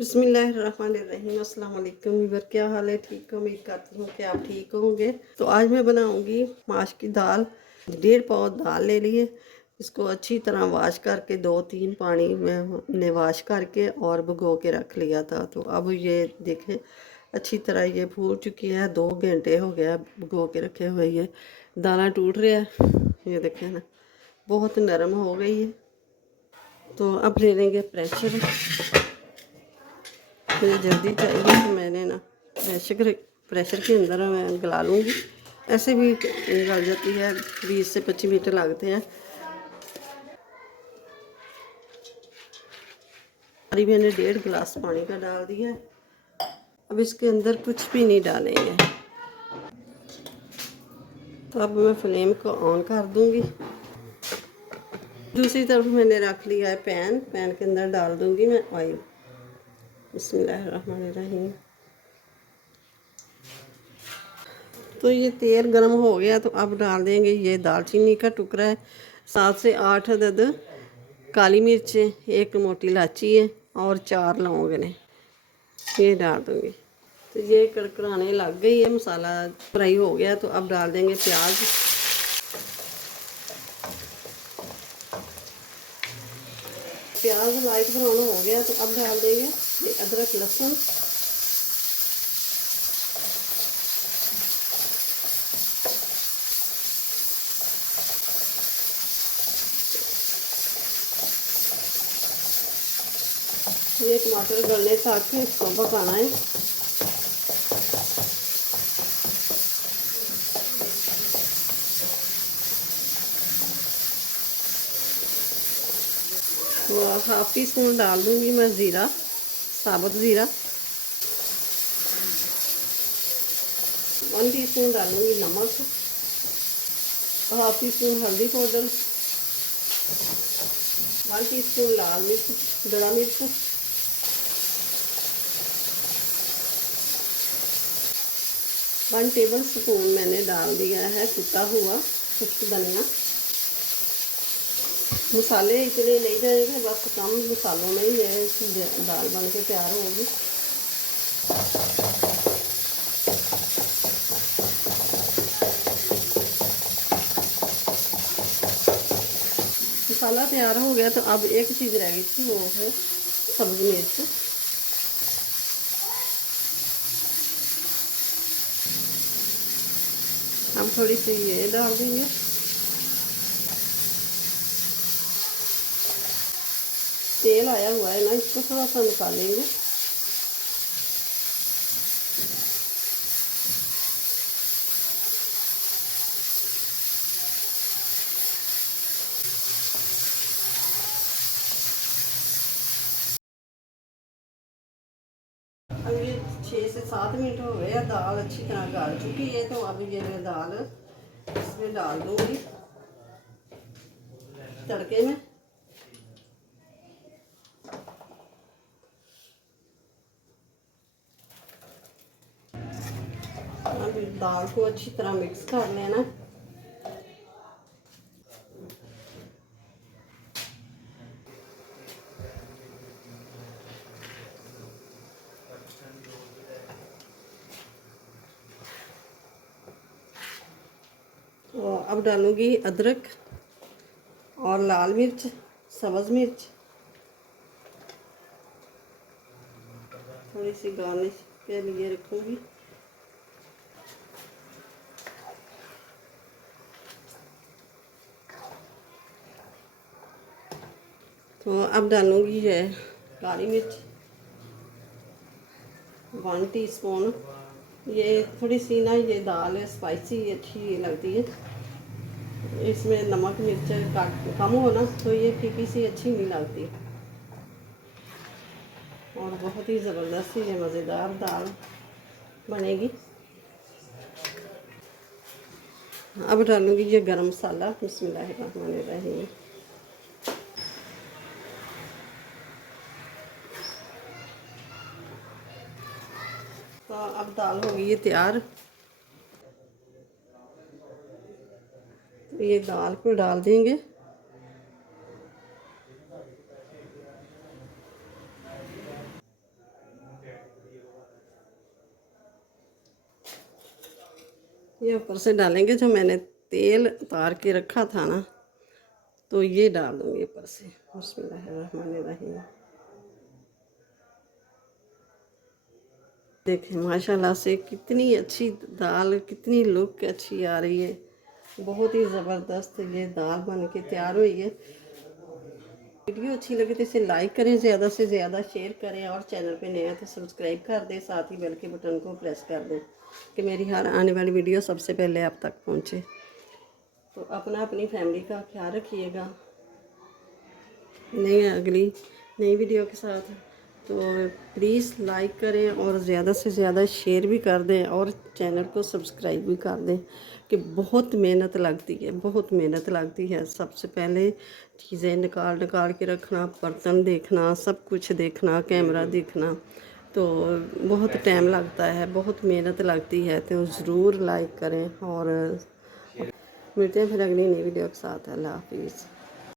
बिस्मिल्लाहिर्रहमानिर्रहीम। अस्सलाम वालेकुम वीवर, क्या हाल है? ठीक हो? उम्मीद करती हूँ कि आप ठीक होंगे। तो आज मैं बनाऊँगी माश की दाल। 1.5 पाव दाल ले लिए। इसको अच्छी तरह वाश करके 2-3 पानी में हमने वाश करके और भिगो के रख लिया था। तो अब ये देखें अच्छी तरह ये फूल चुकी है। 2 घंटे हो गया भिगो के रखे हुए। ये दाना टूट रहा है, ये देखें ना, बहुत नरम हो गई है। तो अब ले लेंगे प्रेशर। मुझे जल्दी चाहिए तो मैंने ना प्रेशर के अंदर मैं गला लूँगी। ऐसे भी गल जाती है, 20 से 25 मिनट लगते हैं। अभी मैंने 1.5 गिलास पानी का डाल दिया है। अब इसके अंदर कुछ भी नहीं डालेंगे। तो अब मैं फ्लेम को ऑन कर दूँगी। दूसरी तरफ मैंने रख लिया है पैन के अंदर डाल दूँगी मैं ऑयल। बिस्मिल्लाहिर्रहमानिर्रहीम। तो ये तेल गर्म हो गया, तो अब डाल देंगे ये दालचीनी का टुकड़ा है, 7 से 8 अदद काली मिर्चें, 1 मोटी इलायची है और 4 लौंग ने, ये डाल दूँगी। तो ये कड़कड़ाने लग गई है, मसाला फ्राई हो गया। तो अब डाल देंगे प्याज। प्याज लाइट ब्राउन हो गया तो अब डाल देंगे ये अदरक लहसुन। ये टमाटर गलने तक इसको पकाना है। तो 1/2 टी स्पून डाल दूँगी मैं ज़ीरा, साबुत ज़ीरा। 1 टीस्पून डालूँगी नमक, 1/2 टीस्पून हल्दी पाउडर, 1 टीस्पून लाल मिर्च बड़ा मिर्च, 1 टेबल स्पून मैंने डाल दिया है कुटा हुआ खुश्क धनिया। मसाले इतने नहीं जाएंगे, बस कम मसालों में ही ये दाल बन के तैयार होगी। मसाला तैयार हो गया। तो अब एक चीज़ रह गई थी, वो है सब्ज़ी मिर्च। अब थोड़ी सी ये डाल देंगे। तेल आया हुआ है ना, इसको थोड़ा सा निकालेंगे। अब ये 6 से 7 मिनट हो गए, दाल अच्छी तरह गल चुकी है। तो अब ये मैं दाल इसमें डाल दूँगी तड़के में। अब दाल को अच्छी तरह मिक्स कर लेना। तो अब डालूँगी अदरक और लाल मिर्च, सब्ज़ मिर्च, थोड़ी सी गार्निश के लिए रखूँगी। तो अब डालूँगी ये काली मिर्च 1 टीस्पून। ये थोड़ी सी ना ये दाल है स्पाइसी अच्छी लगती है। इसमें नमक मिर्च कम हो ना तो ये फीकी सी अच्छी नहीं लगती। और बहुत ही ज़बरदस्त ये मज़ेदार दाल बनेगी। अब डालूँगी ये गरम मसाला। बिस्मिल्लाहिर्रहमानिर्रहीम। तो अब दाल हो गई है तैयार। तो ये दाल को डाल देंगे। ये ऊपर से डालेंगे, जो मैंने तेल उतार के रखा था ना, तो ये डाल दूँगी ऊपर से। बिस्मिल्लाहिर्रहमानिर्रहीम। देखें माशाल्लाह से कितनी अच्छी दाल, कितनी लुक अच्छी आ रही है। बहुत ही ज़बरदस्त ये दाल बन के तैयार हुई है। वीडियो अच्छी लगे तो इसे लाइक करें, ज़्यादा से ज़्यादा शेयर करें, और चैनल पे नया तो सब्सक्राइब कर दें, साथ ही बेल के बटन को प्रेस कर दें कि मेरी हर आने वाली वीडियो सबसे पहले आप तक पहुंचे। तो अपनी फैमिली का ख्याल रखिएगा। अगली नई वीडियो के साथ, तो प्लीज़ लाइक करें और ज़्यादा से ज़्यादा शेयर भी कर दें, और चैनल को सब्सक्राइब भी कर दें कि बहुत मेहनत लगती है, बहुत मेहनत लगती है। सबसे पहले चीज़ें निकाल के रखना, बर्तन देखना, सब कुछ देखना, कैमरा देखना, तो बहुत टाइम लगता है, बहुत मेहनत लगती है। तो ज़रूर लाइक करें, और मिलते हैं फिर अगली नई वीडियो के साथ। अल्लाह हाफिज़।